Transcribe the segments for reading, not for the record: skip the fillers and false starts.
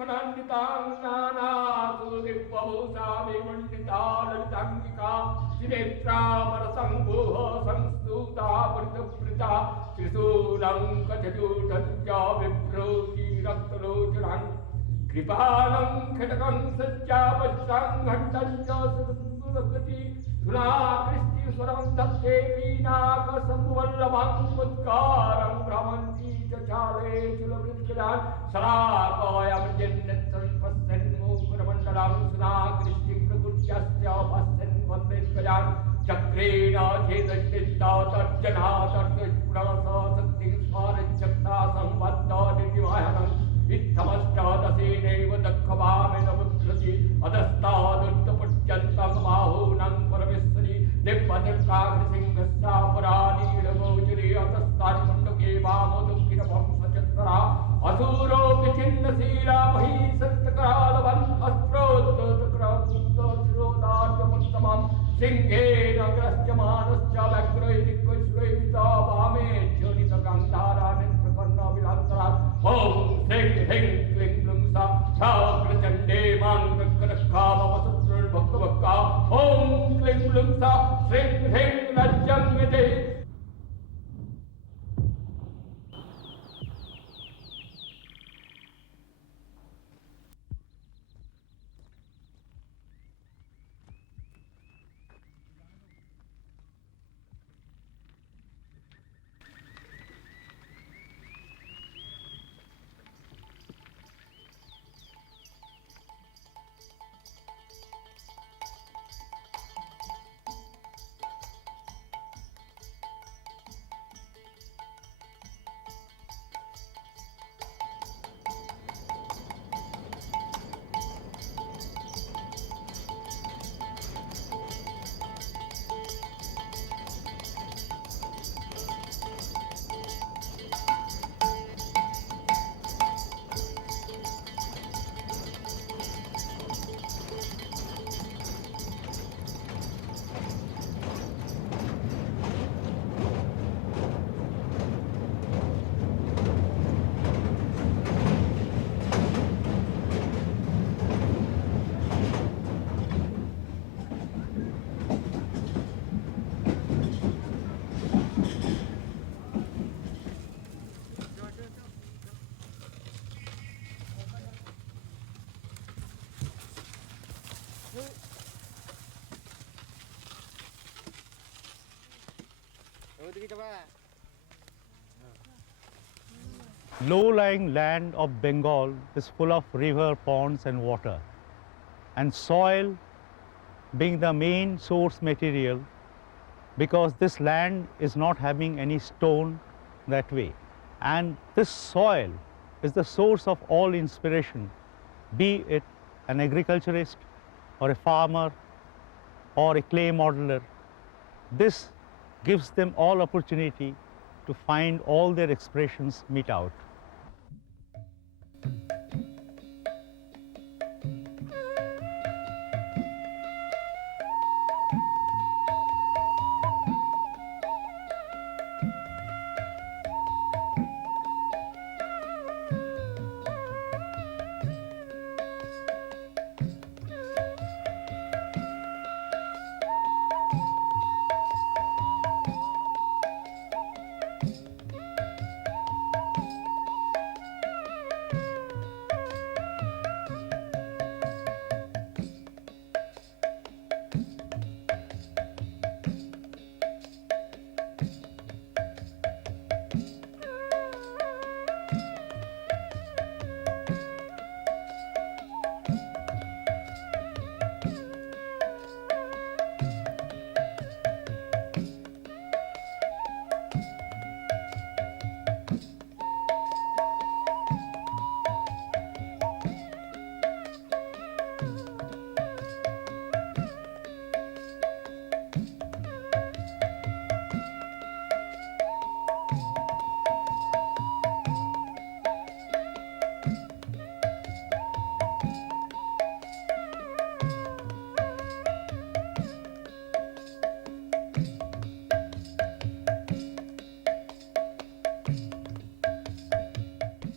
नानासुदिव्यभूषा विमण्डिता ललिताङ्गिका त्रिनेत्रामरसम्भोः संस्तुता वृतवृता त्रिशूलङ्कजूढञ्च बिभ्रति रक्तलोचनान् कृपालं खड्गं सज्जावज्रं घण्टं च सुगति सुनाकृष्टिस्वरं धत्ते पीनाकसमुवल्लभं उत्कारं भ्रमन्ति च चाले चुलवृत्कलान् शरापयं जन्नत्रं पश्यन्मुकुरमण्डलं सुनाकृष्टिप्रकृत्यस्य पश्यन् वन्देत्कजान् चक्रेण चेदश्चित्ता तर्जना तर्जुष्पुरसा शक्तिं स्वारचक्ता संबद्ध निर्विवाहनम् इत्थमष्टादशेनैव दक्षभामेन विकृति अधस्तादुत्तपर्यन्तं बाहूनां परमेश्वरी दिव्यदत्ताघ्रसिंहस्यापरानीलगोचरे अधस्तान्मण्डके वामदक्षिणवंशचत्वरा असुरोऽपि छिन्नशीला महिषत्करालवन् अस्त्रोत्तकृतशिरोदार्जमुत्तमं सिंहेन ग्रस्यमानश्च व्यग्रैरिक्वश्रैता वामे ज्योनितगन्धारा नेत्रकर्णविलान्तरात् ॐ श्रीं ह्रीं क्लीं ग्लूं सा छाग्रचण्डे माङ्गकरक्षामवसुत्रुर्भक्कभक्का ॐ क्लीं ग्लूं सा श्रीं ह्रीं लज्जं विदे Low-lying land of Bengal is full of river, ponds and water, and soil being the main source material, because this land is not having any stone that way. And this soil is the source of all inspiration, be it an agriculturist or a farmer or a clay modeler. This gives them all opportunity to find all their expressions meet out.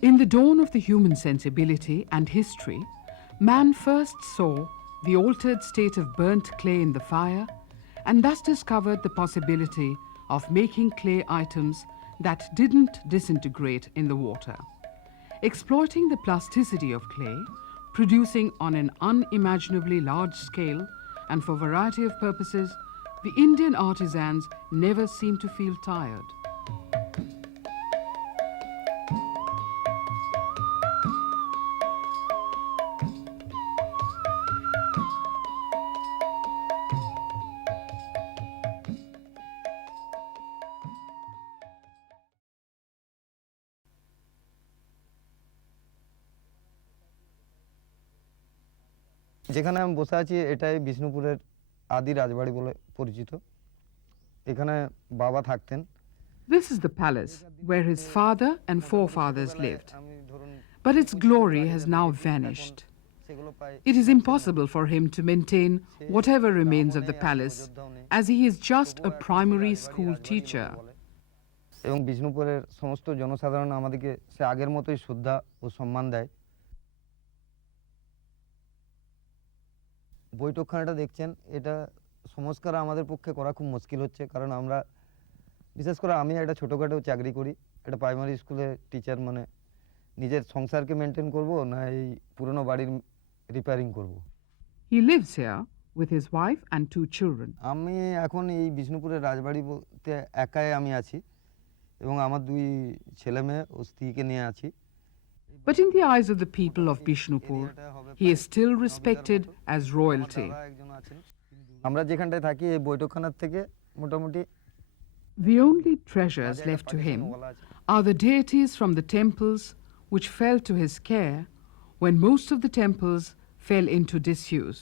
In the dawn of the human sensibility and history, man first saw the altered state of burnt clay in the fire and thus discovered the possibility of making clay items that didn't disintegrate in the water. Exploiting the plasticity of clay, producing on an unimaginably large scale and for variety of purposes, the Indian artisans never seem to feel tired. যেখানে আমি বসে আছি এটাই বিষ্ণুপুরের আদি রাজবাড়ি বলে পরিচিত। এখানে বাবা থাকতেন। This is the palace where his father and forefathers lived. But its glory has now vanished. It is impossible for him to maintain whatever remains of the palace, as he is just a primary school teacher. এবং বিষ্ণুপুরের সমস্ত জনসাধারণ আমাদেরকে সে আগের মতোই শ্রদ্ধা ও সম্মান দেয়। বৈঠকখানাটা দেখছেন, এটা সংস্কার আমাদের পক্ষে করা খুব মুশকিল হচ্ছে, কারণ আমরা বিশেষ করে আমি একটা ছোটোখাটো চাকরি করি, একটা প্রাইমারি স্কুলে টিচার, মানে নিজের সংসারকে মেনটেন করব না এই পুরনো বাড়ির রিপেয়ারিং করব। He lives here with his wife and 2 children. আমি এখন এই বিষ্ণুপুরের রাজবাড়ি বলতে একাই আমি আছি এবং আমার 2 ছেলে মেয়ে ও স্ত্রীকে নিয়ে আছি। But in the eyes of the people of Bishnupur, he is still respected as royalty. আমরা যেখানটায় থাকি এই বৈঠকখানার থেকে মোটামুটি The only treasures left to him are the deities from the temples which fell to his care when most of the temples fell into disuse.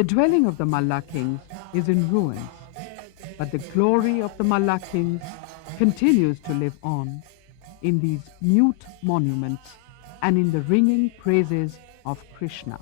The dwelling of the Malla kings is in ruins, but the glory of the Malla kings continues to live on in these mute monuments and in the ringing praises of Krishna.